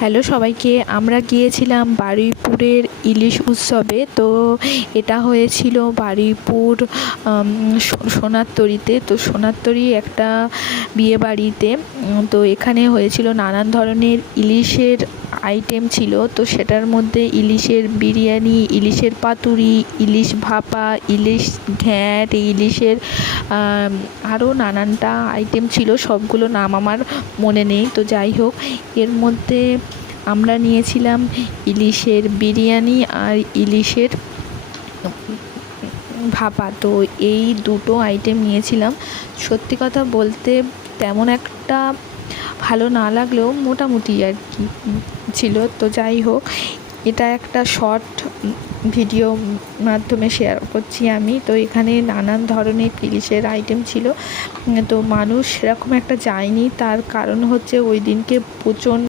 Hello সবাইকে, আমরা গিয়েছিলাম বারুইপুরের ইলিশ উৎসবে। তো এটা হয়েছিল বারুইপুর সোনারতরীতে। তো সোনারতরী একটা বিয়ে বাড়িতে। তো এখানে হয়েছিল নানান ধরনের ইলিশের আইটেম ছিল। তো সেটার মধ্যে ইলিশের বিরিয়ানি, ইলিশের পাতুরি, ইলিশ ভাপা, ইলিশ ঘ্যাঁট, ইলিশের আরও নানানটা আইটেম ছিল। সবগুলো নাম আমার মনে নেই। তো যাই হোক, এর মধ্যে আমরা নিয়েছিলাম ইলিশের বিরিয়ানি আর ইলিশের ভাপা। তো এই দুটো আইটেম নিয়েছিলাম। সত্যি কথা বলতে তেমন একটা ভালো না লাগলেও মোটামুটি আর কি ছিল। তো যাই হোক, এটা একটা শর্ট ভিডিও মাধ্যমে শেয়ার করছি আমি। তো এখানে নানান ধরনের ইলিশের আইটেম ছিল। তো মানুষ সেরকম একটা যায়নি, তার কারণ হচ্ছে ওই দিনকে প্রচণ্ড